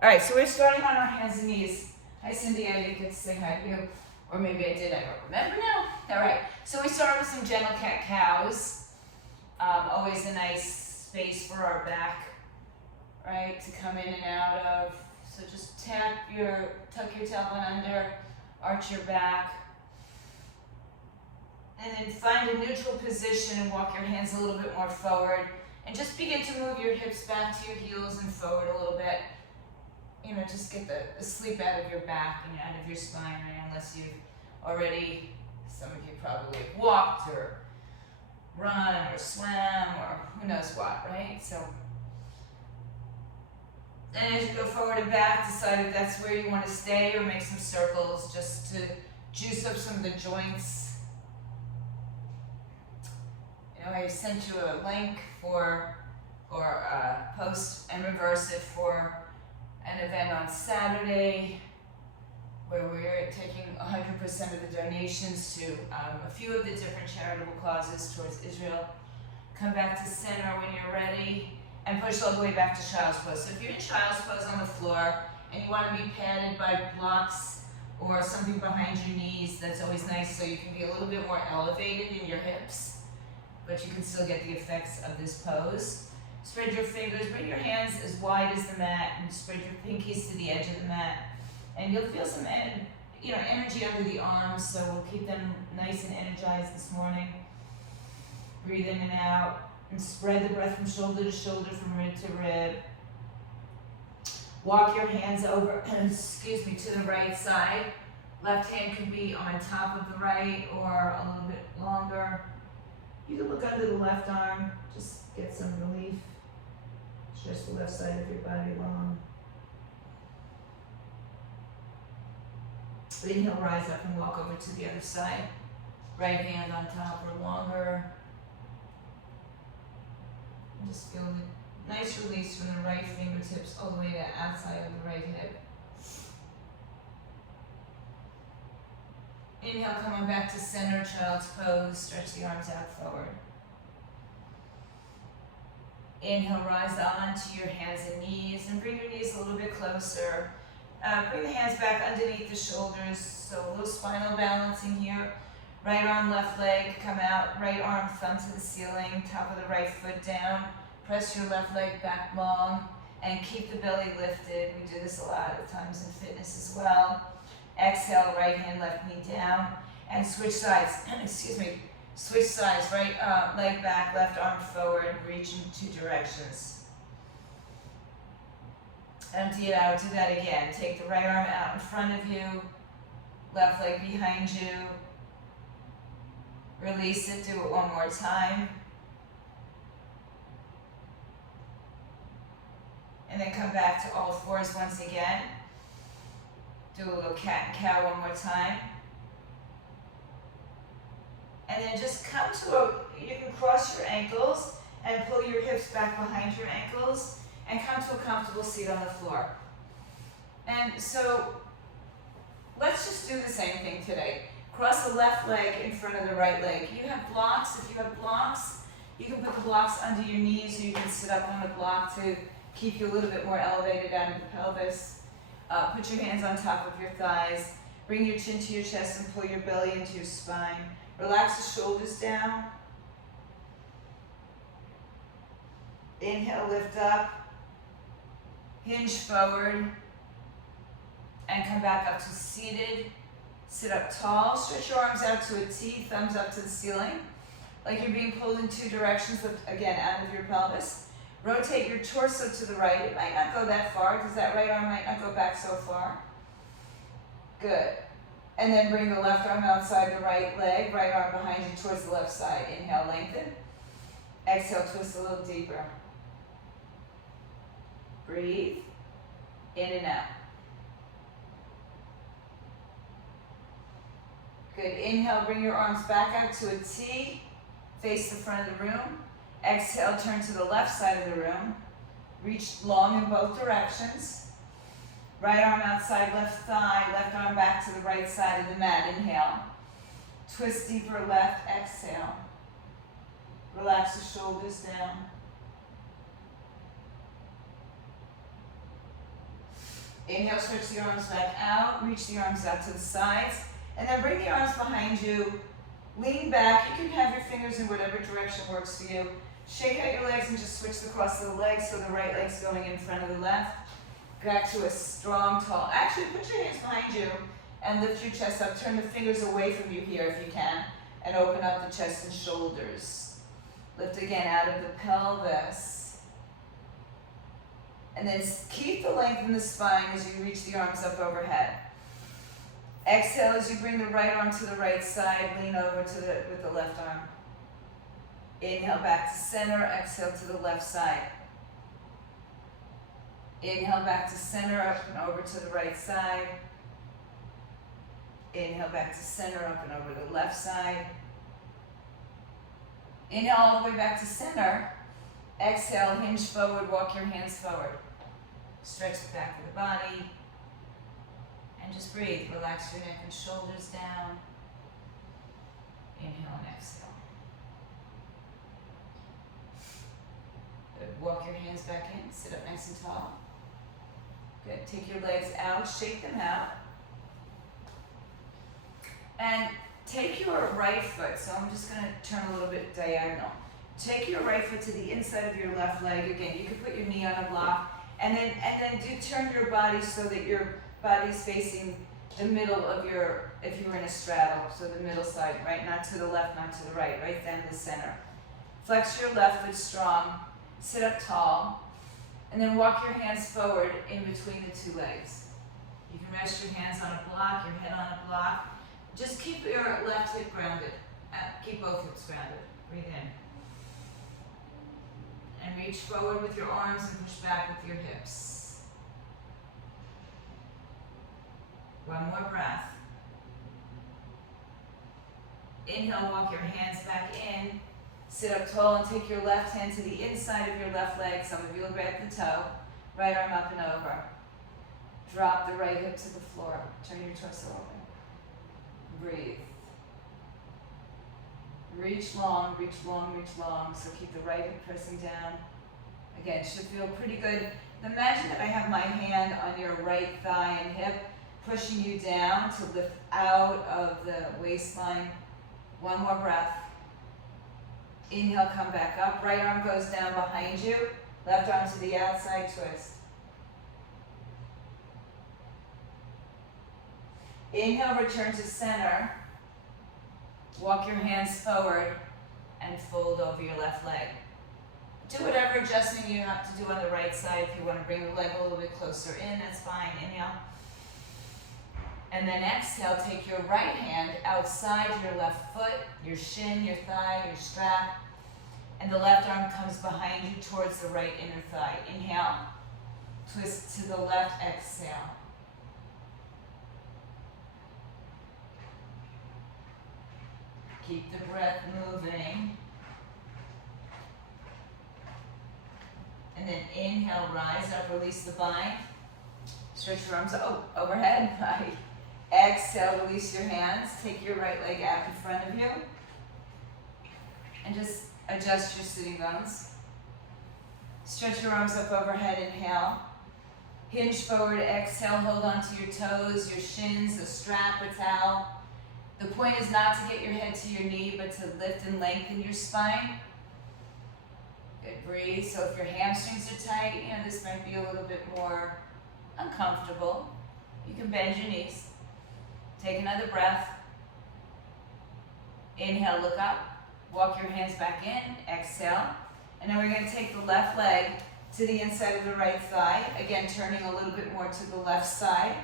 All right, so we're starting on our hands and knees. Hi, Cindy. I didn't get to say hi to you. Or maybe I did. I don't remember now. All right, so we start with some gentle cat-cows. Always a nice space for our back, right, to come in and out of. So just tuck your tailbone under, arch your back. And then find a neutral position and walk your hands a little bit more forward. And just begin to move your hips back to your heels and forward a little bit. You know, just get the sleep out of your back and out of your spine, right? Unless you've already, some of you probably have walked or run or swam or who knows what, right? So, and as you go forward and back, decide if that's where you want to stay or make some circles just to juice up some of the joints. You know, I sent you a link for post and reverse it for an event on Saturday where we're taking 100% of the donations to a few of the different charitable causes towards Israel. Come back to center when you're ready and push all the way back to child's pose. So if you're in child's pose on the floor and you want to be padded by blocks or something behind your knees, that's always nice so you can be a little bit more elevated in your hips, but you can still get the effects of this pose. Spread your fingers, bring your hands as wide as the mat, and spread your pinkies to the edge of the mat. And you'll feel some energy under the arms, so we'll keep them nice and energized this morning. Breathe in and out, and spread the breath from shoulder to shoulder, from rib to rib. Walk your hands over, to the right side. Left hand can be on top of the right or a little bit longer. You can look under the left arm, just get some relief. Stretch the left side of your body long. Inhale, rise up and walk over to the other side. Right hand on top or longer. And just feel the nice release from the right fingertips all the way to the outside of the right hip. Inhale, come on back to center, child's pose. Stretch the arms out forward. Inhale, rise onto your hands and knees and bring your knees a little bit closer. Bring the hands back underneath the shoulders, so a little spinal balancing here. Right arm, left leg, come out. Right arm, thumb to the ceiling, top of the right foot down. Press your left leg back long and keep the belly lifted. We do this a lot of times in fitness as well. Exhale, right hand, left knee down, and switch sides. Switch sides, right leg back, left arm forward, reach in two directions. Empty it out, do that again. Take the right arm out in front of you, left leg behind you. Release it, do it one more time. And then come back to all fours once again. Do a little cat and cow one more time. And then just come to you can cross your ankles and pull your hips back behind your ankles and come to a comfortable seat on the floor. And so let's just do the same thing today. Cross the left leg in front of the right leg. You have blocks. If you have blocks, you can put the blocks under your knees, or you can sit up on the block to keep you a little bit more elevated out of the pelvis. Put your hands on top of your thighs. Bring your chin to your chest and pull your belly into your spine. Relax the shoulders down. Inhale, lift up. Hinge forward. And come back up to seated. Sit up tall. Stretch your arms out to a T, thumbs up to the ceiling. Like you're being pulled in two directions, but again, out of your pelvis. Rotate your torso to the right. It might not go that far because that right arm might not go back so far. Good. And then bring the left arm outside the right leg, right arm behind you towards the left side. Inhale, lengthen. Exhale, twist a little deeper. Breathe. In and out. Good. Inhale, bring your arms back out to a T. Face the front of the room. Exhale, turn to the left side of the room. Reach long in both directions. Right arm outside left thigh, left arm back to the right side of the mat. Inhale. Twist deeper left, exhale. Relax the shoulders down. Inhale, stretch the arms back out, reach the arms out to the sides, and then bring the arms behind you. Lean back. You can have your fingers in whatever direction works for you. Shake out your legs and just switch the cross of the legs so the right leg's going in front of the left. Back to a strong, tall. Actually, put your hands behind you and lift your chest up. Turn the fingers away from you here if you can, and open up the chest and shoulders. Lift again out of the pelvis. And then keep the length in the spine as you reach the arms up overhead. Exhale as you bring the right arm to the right side, lean over with the left arm. Inhale back to center, exhale to the left side. Inhale back to center, up and over to the right side. Inhale back to center, up and over to the left side. Inhale all the way back to center. Exhale, hinge forward, walk your hands forward. Stretch the back of the body. And just breathe. Relax your neck and shoulders down. Inhale and exhale. Good. Walk your hands back in. Sit up nice and tall. Good. Take your legs out. Shake them out. And take your right foot. So I'm just going to turn a little bit diagonal. Take your right foot to the inside of your left leg. Again, you can put your knee on a block. And then turn your body so that your body's facing the middle of your, if you were in a straddle, so the middle side, right? Not to the left, not to the right then the center. Flex your left foot strong, sit up tall, and then walk your hands forward in between the two legs. You can rest your hands on a block, your head on a block. Just keep your left hip grounded. Keep both hips grounded. Breathe in. And reach forward with your arms and push back with your hips. One more breath. Inhale, walk your hands back in. Sit up tall and take your left hand to the inside of your left leg. Some of you will grab the toe. Right arm up and over. Drop the right hip to the floor. Turn your torso open. Breathe. Reach long, reach long, reach long. So keep the right hip pressing down. Again, should feel pretty good. Imagine that I have my hand on your right thigh and hip, pushing you down to lift out of the waistline. One more breath. Inhale, come back up. Right arm goes down behind you. Left arm to the outside, twist. Inhale, return to center. Walk your hands forward and fold over your left leg. Do whatever adjustment you have to do on the right side. If you want to bring the leg a little bit closer in, that's fine. Inhale. And then exhale, take your right hand outside your left foot, your shin, your thigh, your strap, and the left arm comes behind you towards the right inner thigh. Inhale, twist to the left, exhale. Keep the breath moving. And then inhale, rise up, release the bind. Stretch your arms overhead. Right. Exhale, release your hands. Take your right leg out in front of you. And just adjust your sitting bones. Stretch your arms up overhead, inhale. Hinge forward, exhale, hold on to your toes, your shins, the strap, a towel. The point is not to get your head to your knee, but to lift and lengthen your spine. Good, breathe. So if your hamstrings are tight, this might be a little bit more uncomfortable. You can bend your knees. Take another breath. Inhale, look up. Walk your hands back in. Exhale. And then we're going to take the left leg to the inside of the right thigh. Again, turning a little bit more to the left side.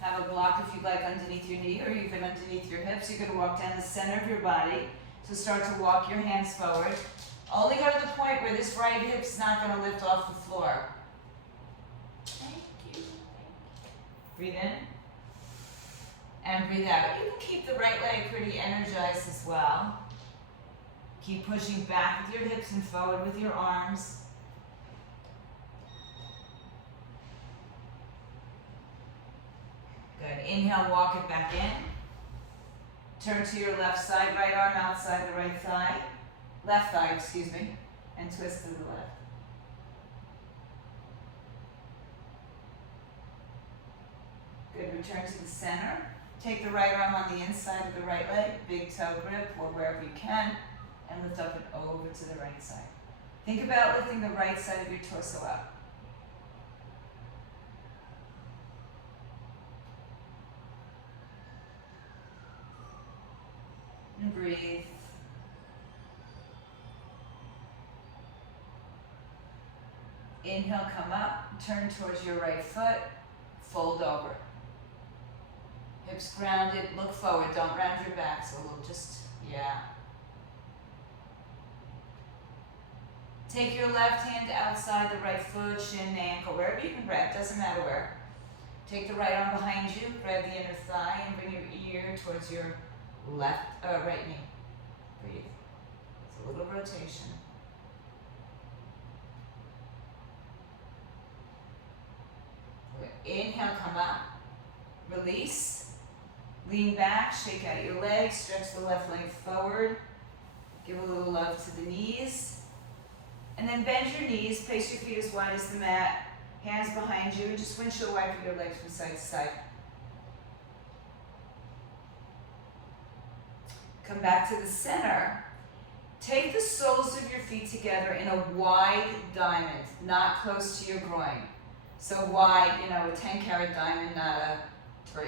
Have a block if you'd like underneath your knee or even underneath your hips. You're going to walk down the center of your body. So start to walk your hands forward. Only go to the point where this right hip's not going to lift off the floor. Thank you. Breathe in. And breathe out. You can keep the right leg pretty energized as well. Keep pushing back with your hips and forward with your arms. Good. Inhale, walk it back in. Turn to your left side, right arm outside the right thigh. Left thigh, excuse me. And twist to the left. Good, return to the center. Take the right arm on the inside of the right leg, big toe grip, or wherever you can, and lift up and over to the right side. Think about lifting the right side of your torso up. And breathe. Inhale, come up, turn towards your right foot, fold over. Hips grounded, look forward, don't round your back, so we'll just, yeah. Take your left hand outside the right foot, shin, ankle, wherever you can grab, doesn't matter where. Take the right arm behind you, grab the inner thigh, and bring your ear towards your right knee. Breathe. It's a little rotation. Inhale, come up, release, lean back, shake out your legs, stretch the left leg forward, give a little love to the knees, and then bend your knees, place your feet as wide as the mat, hands behind you, and just windshield wiper your legs from side to side. Come back to the center. Take the soles of your feet together in a wide diamond, not close to your groin. So wide, you know, a 10-carat diamond, not a 3.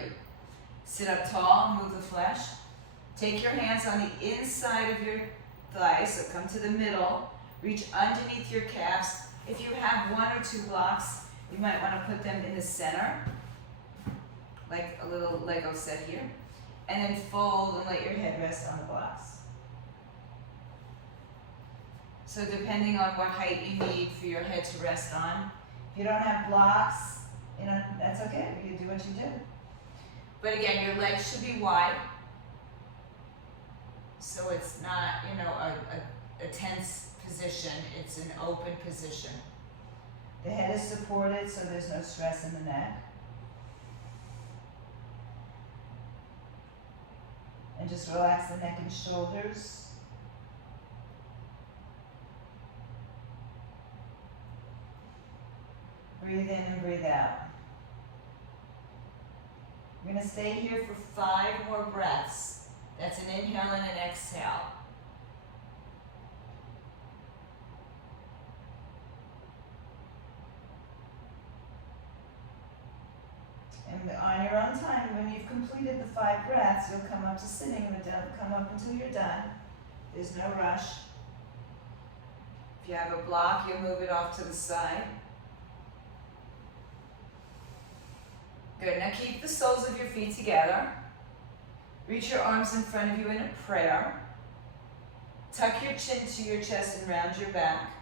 Sit up tall, move the flesh. Take your hands on the inside of your thighs, so come to the middle. Reach underneath your calves. If you have 1 or 2 blocks, you might want to put them in the center, like a little Lego set here. And then fold and let your head rest on the blocks. So depending on what height you need for your head to rest on, if you don't have blocks, you know, that's okay. You do what you do. But again, your legs should be wide. So it's not, you know, a tense position. It's an open position. The head is supported, so there's no stress in the neck. And just relax the neck and shoulders. Breathe in and breathe out. We're going to stay here for 5 more breaths. That's an inhale and an exhale. And on your own time, when you've completed the 5 breaths, you'll come up to sitting, but don't come up until you're done. There's no rush. If you have a block, you'll move it off to the side. Good, now keep the soles of your feet together. Reach your arms in front of you in a prayer. Tuck your chin to your chest and round your back.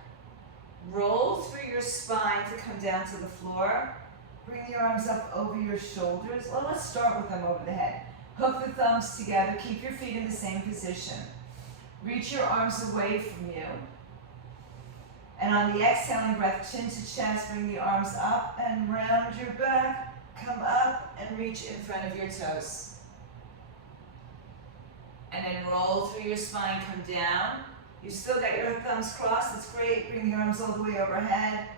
Roll through your spine to come down to the floor. Bring your arms up over your shoulders. Well, let's start with them over the head. Hook the thumbs together. Keep your feet in the same position. Reach your arms away from you. And on the exhaling breath, chin to chest, bring the arms up and round your back. Come up and reach in front of your toes. And then roll through your spine, come down. You've still got your thumbs crossed, that's great. Bring the arms all the way overhead.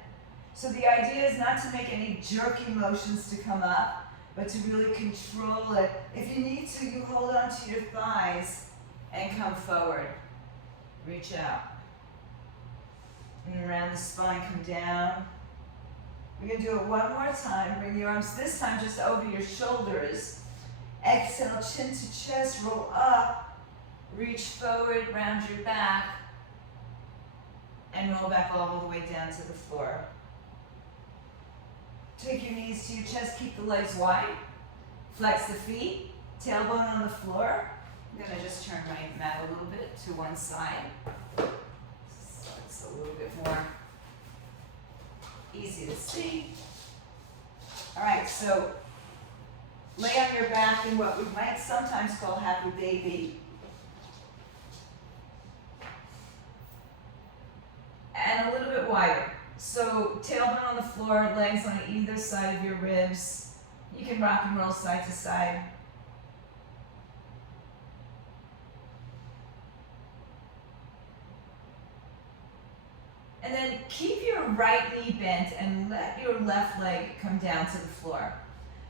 So the idea is not to make any jerky motions to come up, but to really control it. If you need to, you hold on to your thighs and come forward. Reach out. And around the spine, come down. We're going to do it one more time. Bring your arms this time just over your shoulders. Exhale, chin to chest, roll up. Reach forward, round your back. And roll back all the way down to the floor. Take your knees to your chest, keep the legs wide. Flex the feet, tailbone on the floor. I'm going to just turn my mat a little bit to one side. So it's a little bit more easy to see. All right, so lay on your back in what we might sometimes call happy baby. And a little bit wider. So tailbone on the floor, legs on either side of your ribs. You can rock and roll side to side. And then keep your right knee bent and let your left leg come down to the floor.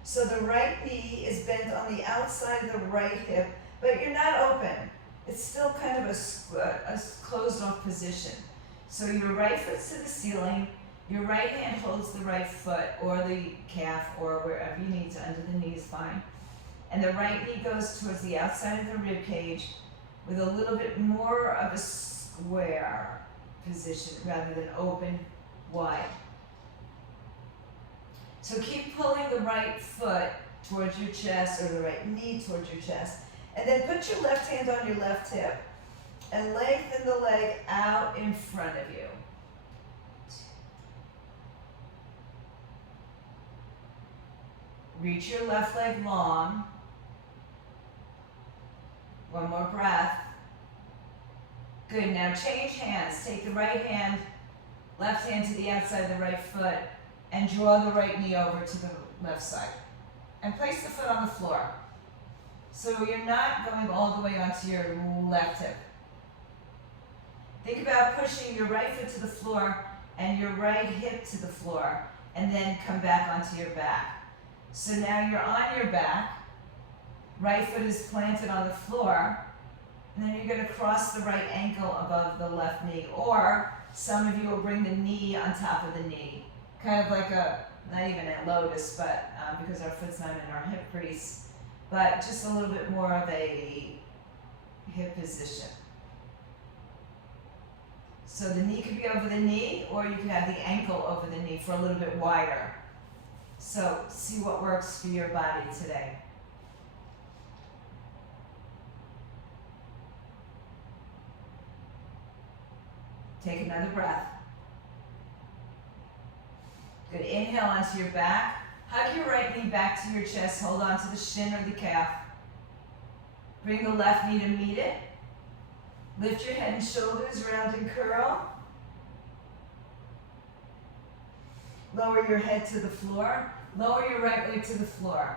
So the right knee is bent on the outside of the right hip, but you're not open. It's still kind of a closed off position. So your right foot's to the ceiling, your right hand holds the right foot or the calf or wherever you need to, under the knee is fine. And the right knee goes towards the outside of the rib cage with a little bit more of a square position rather than open, wide. So keep pulling the right foot towards your chest or the right knee towards your chest. And then put your left hand on your left hip and lengthen the leg out in front of you. Reach your left leg long. One more breath. Good, now change hands. Take the right hand, left hand to the outside of the right foot, and draw the right knee over to the left side. And place the foot on the floor. So you're not going all the way onto your left hip. Think about pushing your right foot to the floor and your right hip to the floor, and then come back onto your back. So now you're on your back, right foot is planted on the floor, and then you're going to cross the right ankle above the left knee, or some of you will bring the knee on top of the knee. Kind of like a, not even a lotus, but because our foot's not in our hip crease, but just a little bit more of a hip position. So the knee could be over the knee, or you could have the ankle over the knee for a little bit wider. So see what works for your body today. Take another breath. Good, inhale onto your back. Hug your right knee back to your chest. Hold on to the shin or the calf. Bring the left knee to meet it. Lift your head and shoulders, round and curl. Lower your head to the floor. Lower your right leg to the floor.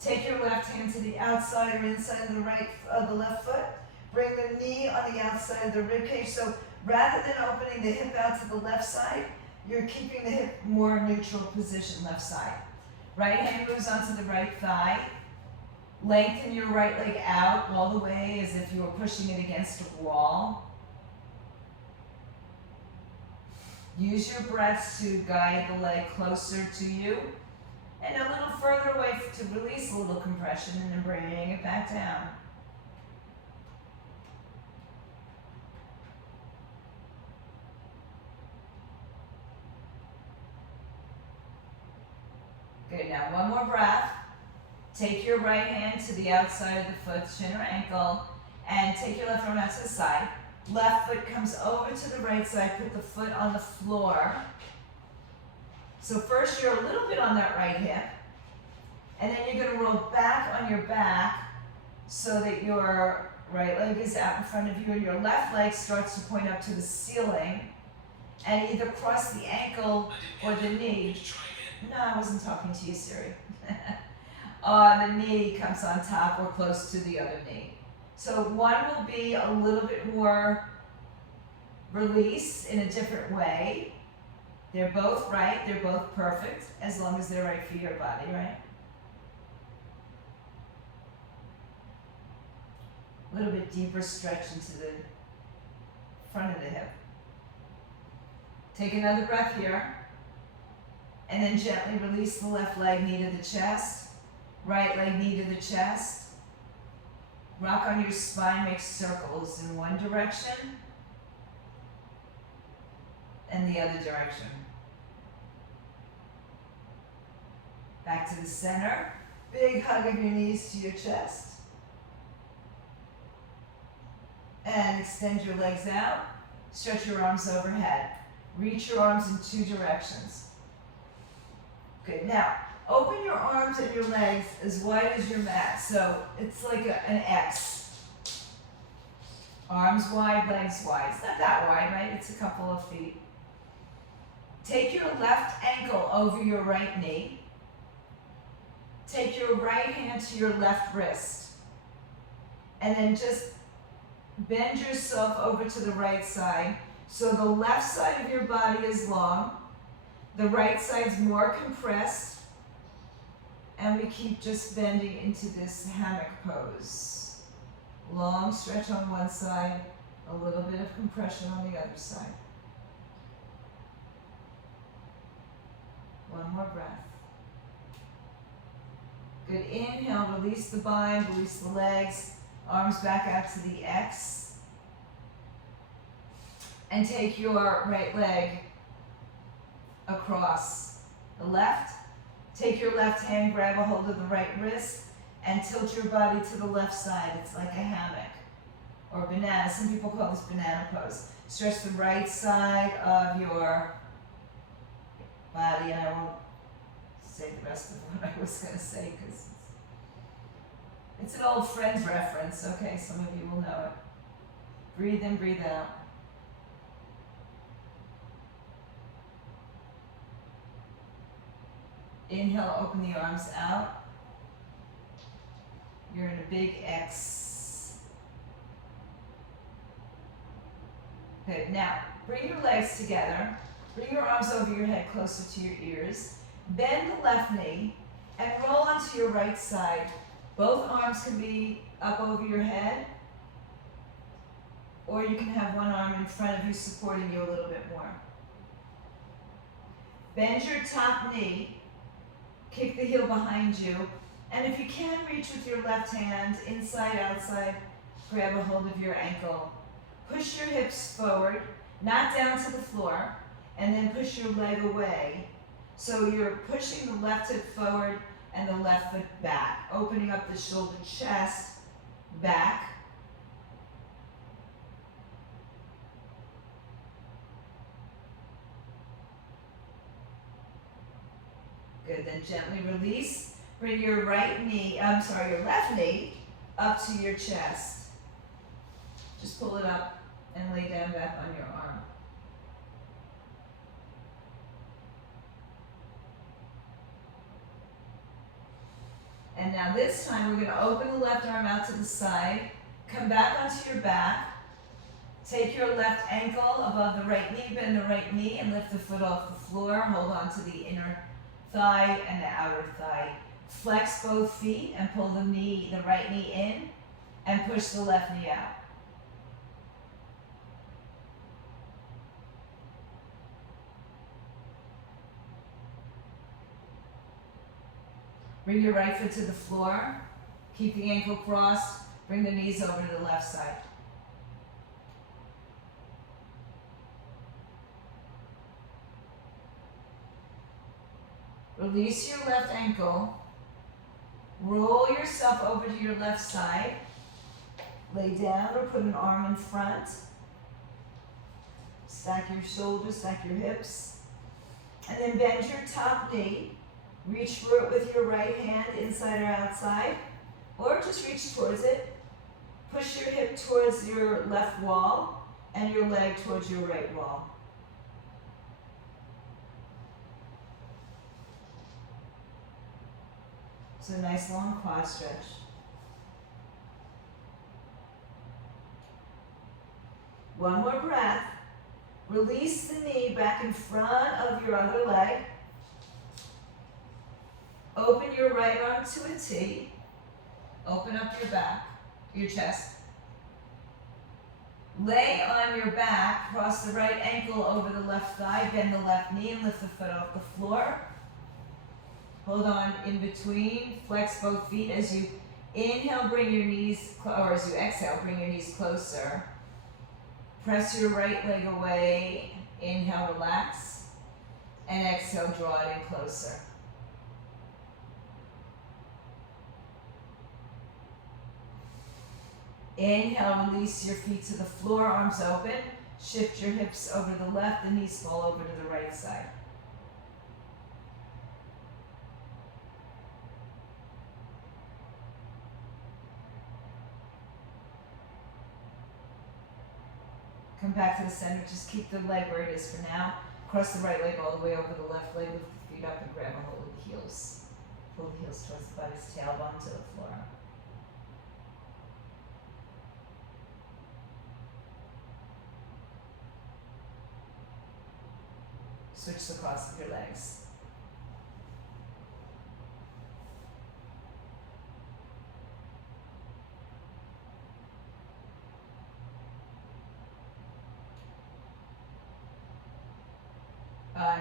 Take your left hand to the outside or inside of the left foot. Bring the knee on the outside of the rib cage. So rather than opening the hip out to the left side, you're keeping the hip more neutral position, left side. Right hand moves onto the right thigh. Lengthen your right leg out all the way as if you were pushing it against a wall. Use your breath to guide the leg closer to you and a little further away to release a little compression and then bringing it back down. Good, now one more breath. Take your right hand to the outside of the foot, shin or ankle, and take your left arm out to the side. Left foot comes over to the right side, put the foot on the floor. So first you're a little bit on that right hip, and then you're going to roll back on your back so that your right leg is out in front of you and your left leg starts to point up to the ceiling, and either cross the ankle or the knee. No, I wasn't talking to you, Siri. The knee comes on top or close to the other knee. So one will be a little bit more release in a different way. They're both right, they're both perfect, as long as they're right for your body, right? A little bit deeper stretch into the front of the hip. Take another breath here. And then gently release the left leg, knee to the chest. Right leg, knee to the chest. Rock on your spine, make circles in one direction and the other direction. Back to the center. Big hug of your knees to your chest. And extend your legs out. Stretch your arms overhead. Reach your arms in two directions. Good, now open your arms and your legs as wide as your mat. So it's like an X. Arms wide, legs wide. It's not that wide, right? It's a couple of feet. Take your left ankle over your right knee. Take your right hand to your left wrist. And then just bend yourself over to the right side. So the left side of your body is long. The right side's more compressed. And we keep just bending into this hammock pose. Long stretch on one side, a little bit of compression on the other side. One more breath. Good, inhale, release the bind, release the legs, arms back out to the X. And take your right leg across the left. Take your left hand, grab a hold of the right wrist, and tilt your body to the left side. It's like a hammock or banana. Some people call this banana pose. Stretch the right side of your body, and I won't say the rest of what I was going to say because it's an old Friends reference. Okay, some of you will know it. Breathe in, breathe out. Inhale, open the arms out. You're in a big X. Good. Now, bring your legs together. Bring your arms over your head closer to your ears. Bend the left knee and roll onto your right side. Both arms can be up over your head, or you can have one arm in front of you supporting you a little bit more. Bend your top knee. Kick the heel behind you, and if you can, reach with your left hand, inside, outside, grab a hold of your ankle. Push your hips forward, not down to the floor, and then push your leg away. So you're pushing the left hip forward and the left foot back, opening up the shoulder, chest, back. Good, then gently release. Bring your left knee up to your chest. Just pull it up and lay down back on your arm. And now this time we're going to open the left arm out to the side, come back onto your back, take your left ankle above the right knee, bend the right knee and lift the foot off the floor, hold on to the inner thigh and the outer thigh. Flex both feet and pull the right knee in and push the left knee out. Bring your right foot to the floor. Keep the ankle crossed. Bring the knees over to the left side. Release your left ankle. Roll yourself over to your left side. Lay down or put an arm in front. Stack your shoulders, stack your hips. And then bend your top knee. Reach for it with your right hand, inside or outside. Or just reach towards it. Push your hip towards your left wall and your leg towards your right wall. So nice long quad stretch. One more breath. Release the knee back in front of your other leg. Open your right arm to a T. Open up your back, your chest. Lay on your back, cross the right ankle over the left thigh, bend the left knee and lift the foot off the floor. Hold on in between, flex both feet. As you inhale, bring your knees, or as you exhale, bring your knees closer. Press your right leg away, inhale, relax, and exhale, draw it in closer. Inhale, release your feet to the floor, arms open. Shift your hips over to the left, the knees fall over to the right side. Come back to the center, just keep the leg where it is for now. Cross the right leg all the way over the left leg, lift the feet up and grab a hold of the heels. Pull the heels towards the body's tailbone to the floor. Switch the cross of your legs.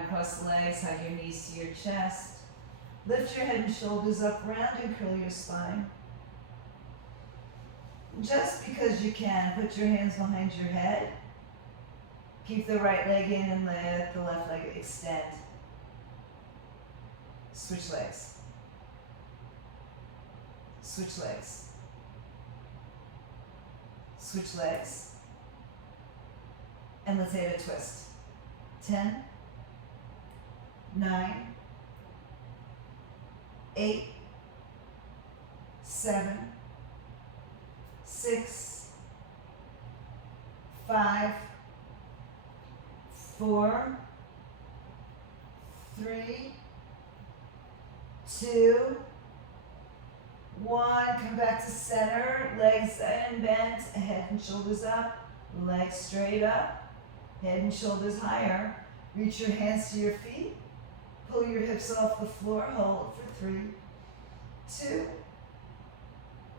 Arm across the legs, hug your knees to your chest. Lift your head and shoulders up, round and curl your spine. Just because you can, put your hands behind your head. Keep the right leg in and let the left leg extend. Switch legs. Switch legs. Switch legs. And let's add a twist. 10, 9, 8, 7, 6, 5, 4, 3, 2, 1. Come back to center. Legs and bent. Head and shoulders up. Legs straight up. Head and shoulders higher. Reach your hands to your feet. Pull your hips off the floor. Hold for 3, 2,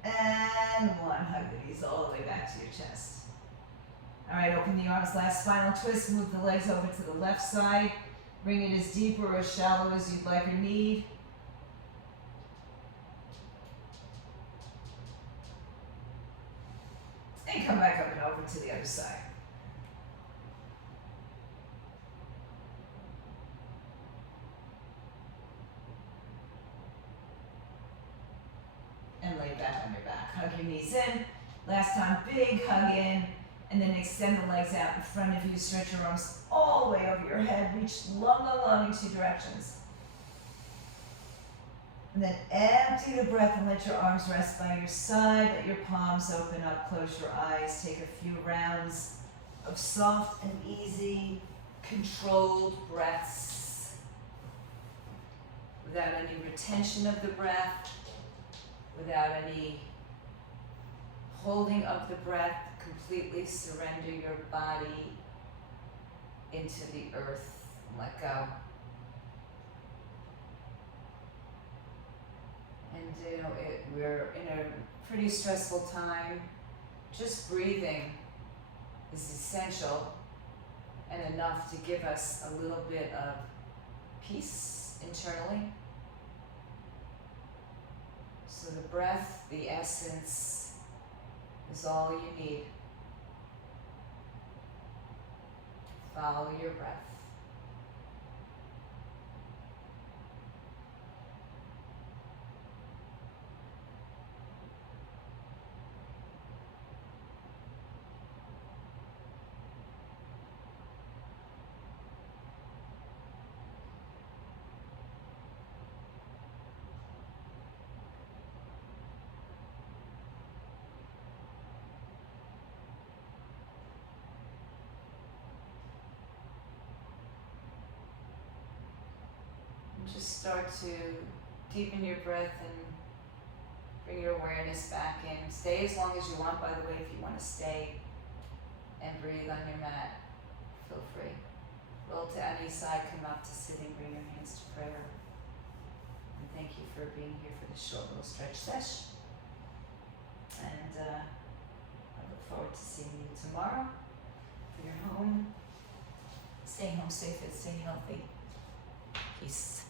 and 1. Hug the knees all the way back to your chest. All right, open the arms. Last final twist. Move the legs over to the left side. Bring it as deep or as shallow as you'd like or need. And come back up and over to the other side. And lay back on your back. Hug your knees in. Last time, big hug in. And then extend the legs out in front of you. Stretch your arms all the way over your head. Reach long, long, long in 2 directions. And then empty the breath and let your arms rest by your side. Let your palms open up. Close your eyes. Take a few rounds of soft and easy, controlled breaths. Without any retention of the breath. Without any holding of the breath. Completely surrender your body into the earth and let go. And we're in a pretty stressful time. Just breathing is essential and enough to give us a little bit of peace internally. So the breath, the essence, is all you need. Follow your breath. Just start to deepen your breath and bring your awareness back in. Stay as long as you want, by the way, if you want to stay and breathe on your mat. Feel free. Roll to any side, come up to sitting, bring your hands to prayer. And thank you for being here for this short little stretch sesh. And I look forward to seeing you tomorrow for your home. Staying home safe and staying healthy. Peace.